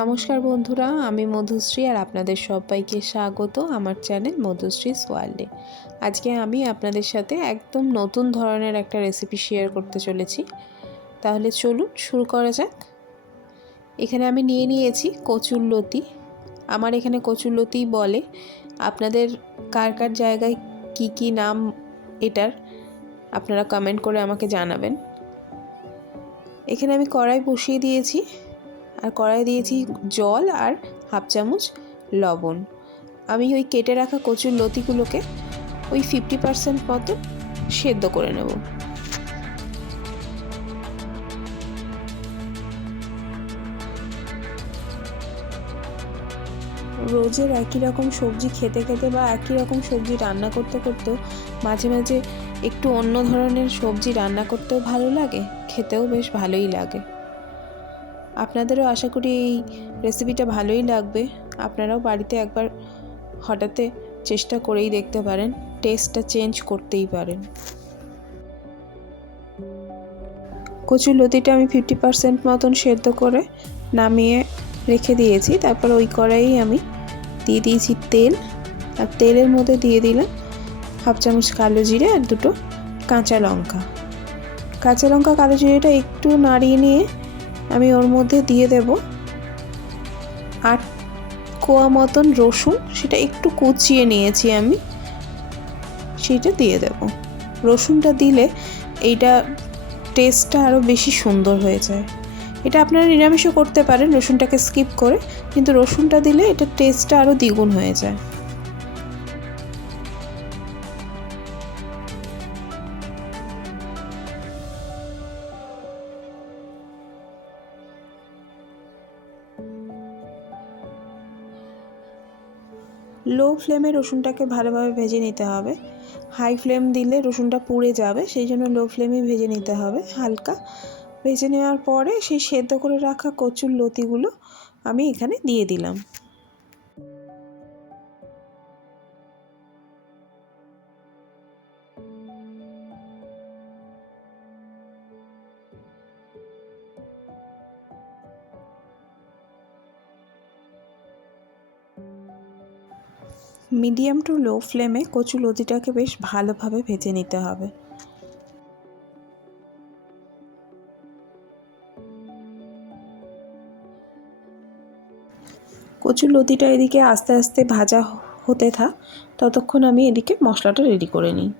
নমস্কার বন্ধুরা, আমি মধুশ্রী আর আপনাদের সবাইকে স্বাগত আমার চ্যানেল মধুশ্রীস ওয়ার্ল্ডে। আজকে আমি আপনাদের সাথে একদম নতুন ধরনের একটা রেসিপি শেয়ার করতে চলেছি। তাহলে চলুন শুরু করা যাক। এখানে আমি নিয়েছি কচুরলতি। আমার এখানে কচুরলতিই বলে। আপনাদের কার কার জায়গায় কি নাম এটার আপনারা কমেন্ট করে আমাকে জানাবেন। এখানে আমি কড়াই বসিয়ে দিয়েছি, আর কড়াই দিয়েছি জল আর হাফ চামচ লবণ। আমি ওই কেটে রাখা কচুর লতিগুলোকে ওই 50% মতো সেদ্ধ করে নেব। রোজের একই রকম সবজি খেতে খেতে বা একই রকম সবজি রান্না করতে করতেও মাঝে মাঝে একটু অন্য ধরনের সবজি রান্না করতেও ভালো লাগে, খেতেও বেশ ভালোই লাগে। আপনাদেরও আশা করি এই রেসিপিটা ভালোই লাগবে। আপনারাও বাড়িতে একবার হঠাৎ চেষ্টা করেই দেখতে পারেন, টেস্টটা চেঞ্জ করতেই পারেন। কচুর লতিটা আমি 50% মতন সেদ্ধ করে নামিয়ে রেখে দিয়েছি। তারপর ওই কড়াই আমি দিয়ে দিয়েছি তেল, আর তেলের মধ্যে দিয়ে দিলাম হাফ চামচ কালো জিরে আর দুটো কাঁচা লঙ্কা। কালো জিরেটা একটু নাড়িয়ে নিয়ে আমি ওর মধ্যে দিয়ে দেব 8 কোয়া মতন রসুন, সেটা একটু কুচিয়ে নিয়েছি আমি, সেটা দিয়ে দেব। রসুনটা দিলে এইটা টেস্টটা আরও বেশি সুন্দর হয়ে যায়। এটা আপনারা নিরামিষও করতে পারেন রসুনটাকে স্কিপ করে, কিন্তু রসুনটা দিলে এটা টেস্টটা আরও দ্বিগুণ হয়ে যায়। লো ফ্লেমে রসুনটাকে ভালোভাবে ভেজে নিতে হবে। হাই ফ্লেম দিলে রসুনটা পুড়ে যাবে, সেই জন্য লো ফ্লেমে ভেজে নিতে হবে। হালকা ভেজে নেওয়ার পরে সেই সেদ্ধ করে রাখা কচুর লতিগুলো আমি এখানে দিয়ে দিলাম। মিডিয়াম টু লো ফ্লেমে কচু লতিটাকে বেশ ভালোভাবে ভেজে নিতে হবে। কচুর লতিটা এদিকে আস্তে আস্তে ভাজা হতে থাক, ততক্ষণ আমি এদিকে মশলাটা রেডি করে নিই।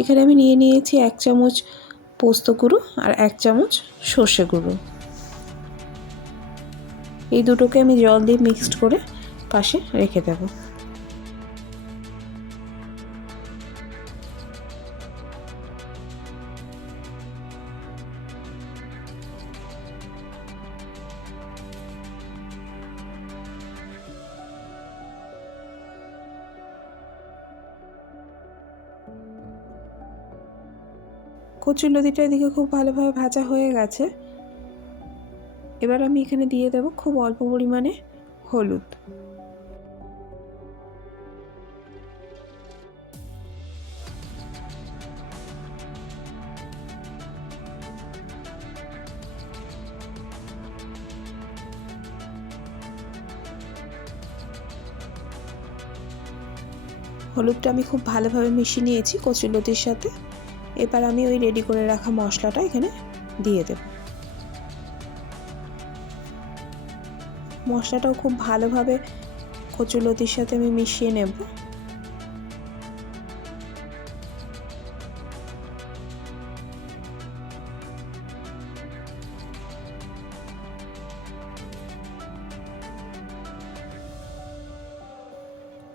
এখানে আমি নিয়েছি 1 চামচ পোস্ত গুঁড়ো আর 1 চামচ সর্ষে গুঁড়ো। এই দুটোকে আমি জল দিয়ে মিক্সড করে পাশে রেখে দেব। কচুর লতিটা এদিকে খুব ভালোভাবে ভাজা হয়ে গেছে। এবার আমি এখানে দিয়ে দেব খুব অল্প পরিমাণে হলুদ। হলুদটা আমি খুব ভালোভাবে মিশিয়ে নিয়েছি কচুর লতির সাথে। এবার আমি ওই রেডি করে রাখা মশলাটা এখানে দিয়ে দেব। মশলাটাও খুব ভালোভাবে কচুর লতির সাথে আমি মিশিয়ে নেব।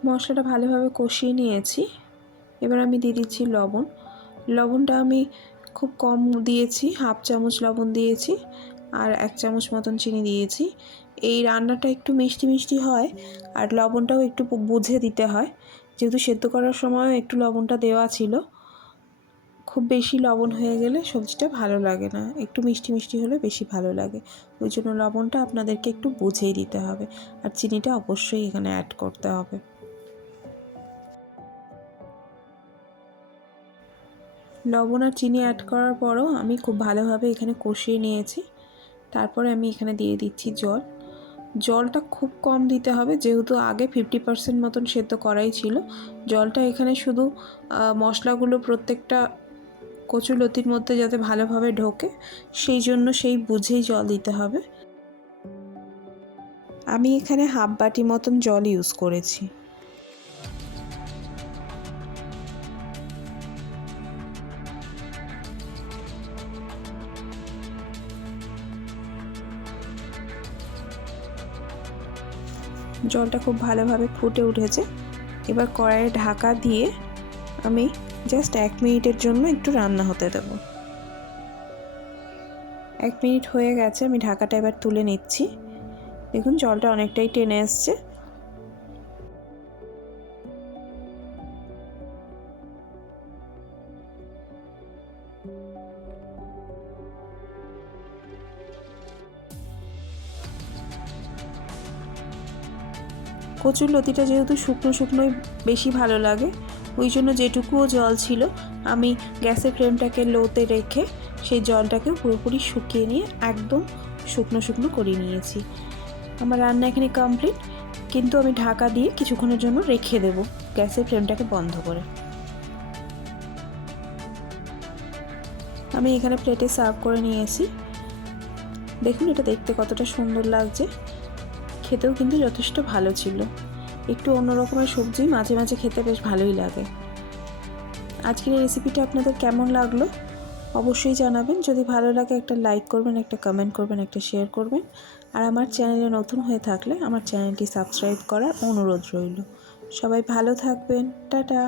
মশলাটা ভালোভাবে কষিয়ে নিয়েছি। এবার আমি দিয়ে দিচ্ছি লবণ। লবণটা আমি খুব কম দিয়েছি, হাফ চামচ লবণ দিয়েছি, আর 1 চামচ মতন চিনি দিয়েছি। এই রান্নাটা একটু মিষ্টি মিষ্টি হয়, আর লবণটাও একটু বুঝে দিতে হয়, যেহেতু সেদ্ধ করার সময়ও একটু লবণটা দেওয়া ছিল। খুব বেশি লবণ হয়ে গেলে সবজিটা ভালো লাগে না, একটু মিষ্টি মিষ্টি হলে বেশি ভালো লাগে। ওই জন্য লবণটা আপনাদেরকে একটু বুঝেই দিতে হবে, আর চিনিটা অবশ্যই এখানে অ্যাড করতে হবে। লবণ আর চিনি অ্যাড করার পরও আমি খুব ভালোভাবে এখানে কষিয়ে নিয়েছি। তারপরে আমি এখানে দিয়ে দিচ্ছি জল। জলটা খুব কম দিতে হবে, যেহেতু আগে 50% মতন সেদ্ধ করাই ছিল। জলটা এখানে শুধু মশলাগুলো প্রত্যেকটা কচুলতির মধ্যে যাতে ভালোভাবে ঢোকে সেই জন্য সেই বুঝেই জল দিতে হবে। আমি এখানে হাফ বাটি মতন জল ইউজ করেছি। জলটা খুব ভালোভাবে ফুটে উঠেছে। এবার কড়াইয়ে ঢাকা দিয়ে আমি জাস্ট 1 মিনিটের জন্য একটু রান্না হতে দেবো। 1 মিনিট হয়ে গেছে, আমি ঢাকাটা এবার তুলে নিচ্ছি। দেখুন জলটা অনেকটাই টেনে এসছে। কচুরলতিটা যেহেতু শুকনো শুকনোই বেশি ভালো লাগে, ওই জন্য যেটুকুও জল ছিল আমি গ্যাসের ফ্লেমটাকে লোতে রেখে সেই জলটাকে পুরোপুরি শুকিয়ে নিয়ে একদম শুকনো শুকনো করে নিয়েছি। আমার রান্না এখানে কমপ্লিট, কিন্তু আমি ঢাকা দিয়ে কিছুক্ষণের জন্য রেখে দেব গ্যাসের ফ্লেমটাকে বন্ধ করে। আমি এখানে প্লেটে সার্ভ করে নিয়েছি। দেখুন এটা দেখতে কতটা সুন্দর লাগছে, খেতেও কিন্তু যথেষ্ট ভালো ছিল। একটু অন্য রকমের সবজি মাঝে মাঝে খেতে বেশ ভালোই লাগে। আজকের এই রেসিপিটা আপনাদের কেমন লাগলো অবশ্যই জানাবেন। যদি ভালো লাগে একটা লাইক করবেন, একটা কমেন্ট করবেন, একটা শেয়ার করবেন। আর আমার চ্যানেলে নতুন হয়ে থাকলে আমার চ্যানেলটি সাবস্ক্রাইব করার অনুরোধ রইল। সবাই ভালো থাকবেন। টাটা।